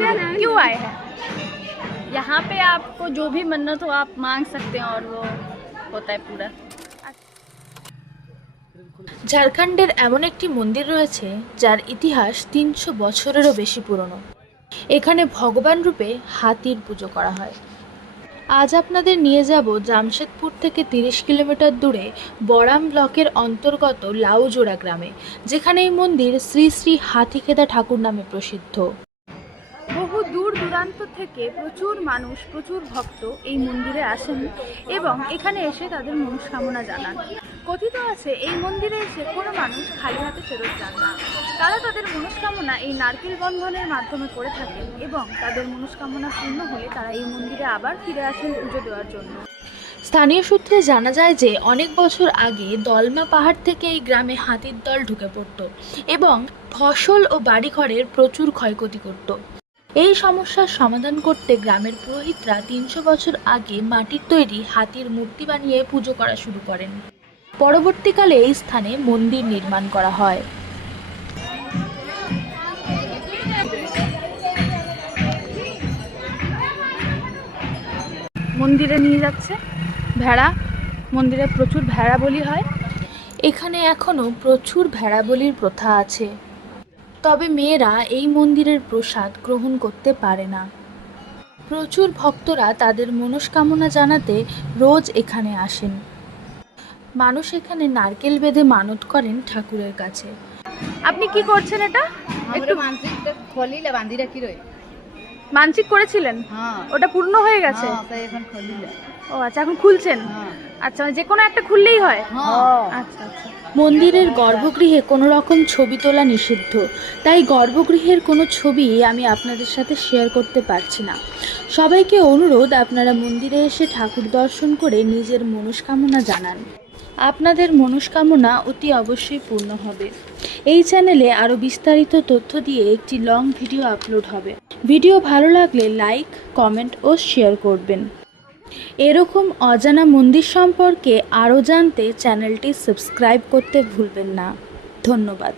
क्यों आए हैं? यहाँ पे आपको जो भी मन्नत हो आप मांग सकते हैं और वो होता है पूरा। ঝাড়খণ্ডের এমন একটি মন্দির রয়েছে যার ইতিহাস ৩০০ বছরেরও বেশি পুরনো। এখানে ভগবান রূপে হাতির পুজো করা হয়। আজ আপনাদের নিয়ে যাব জামশেদপুর থেকে ৩০ কিলোমিটার দূরে বরাম ব্লকের অন্তর্গত লাউজোড়া গ্রামে, যেখানে এই মন্দির শ্রী শ্রী হাতিখেদা ঠাকুর নামে প্রসিদ্ধ। বহু দূর দূরান্ত থেকে প্রচুর মানুষ, প্রচুর ভক্ত এই মন্দিরে আসেন এবং এখানে এসে তাদের মনস্কামনা জানান। কথিত আছে এই মন্দিরে এসে কোনো মানুষ খালি হাতে ফেরত যান না। তারা তাদের মনস্কামনা এই নারকেল বন্ধনের মাধ্যমে করে থাকেন এবং তাদের মনস্কামনা পূর্ণ হলে তারা এই মন্দিরে আবার ফিরে আসেন পুজো দেওয়ার জন্য। স্থানীয় সূত্রে জানা যায় যে অনেক বছর আগে দলমা পাহাড় থেকে এই গ্রামে হাতির দল ঢুকে পড়ত এবং ফসল ও বাড়িঘরের প্রচুর ক্ষয়ক্ষতি করত। এই সমস্যার সমাধান করতে গ্রামের পুরোহিতরা ৩০০ বছর আগে মাটির তৈরি হাতির মূর্তি বানিয়ে পুজো করা শুরু করেন। পরবর্তীকালে এই স্থানে মন্দির নির্মাণ করা হয়। মন্দিরে নিয়ে যাচ্ছে ভেড়া, মন্দিরে প্রচুর ভেড়া বলি হয়। এখানে এখনও প্রচুর ভেড়া বলির প্রথা আছে, তবে মেয়েরা এই মন্দিরের প্রসাদ গ্রহণ করতে পারে না। প্রচুর ভক্তরা তাদের মনস্কামনা জানাতে রোজ এখানে আসেন। মানুষ এখানে নারকেল বেঁধে মানত করেন ঠাকুরের কাছে। আপনি কি করছেন এটা? একটু মানসিকটা খলিলে বান্ধি রাখি রই। মানসিক করেছিলেন? হ্যাঁ, ওটা পূর্ণ হয়ে গেছে? হ্যাঁ, তাই এখন খলিলে। ও আচ্ছা, এখন খুলছেন? হ্যাঁ, আচ্ছা, যে কোনো একটা খুললেই হয়? হ্যাঁ। আচ্ছা আচ্ছা। মন্দিরের গর্ভগৃহে কোনো রকম ছবি তোলা নিষিদ্ধ, তাই গর্ভগৃহের কোনো ছবি আমি আপনাদের সাথে শেয়ার করতে পারছি না। সবাইকে অনুরোধ, আপনারা মন্দিরে এসে ঠাকুর দর্শন করে নিজের মনস্কামনা জানান। আপনাদের মনস্কামনা অতি অবশ্যই পূর্ণ হবে। এই চ্যানেলে আরও বিস্তারিত তথ্য দিয়ে একটি লং ভিডিও আপলোড হবে। ভিডিও ভালো লাগলে লাইক, কমেন্ট ও শেয়ার করবেন। এরকম অজানা মন্দির সম্পর্কে আরও জানতে চ্যানেলটি সাবস্ক্রাইব করতে ভুলবেন না। ধন্যবাদ।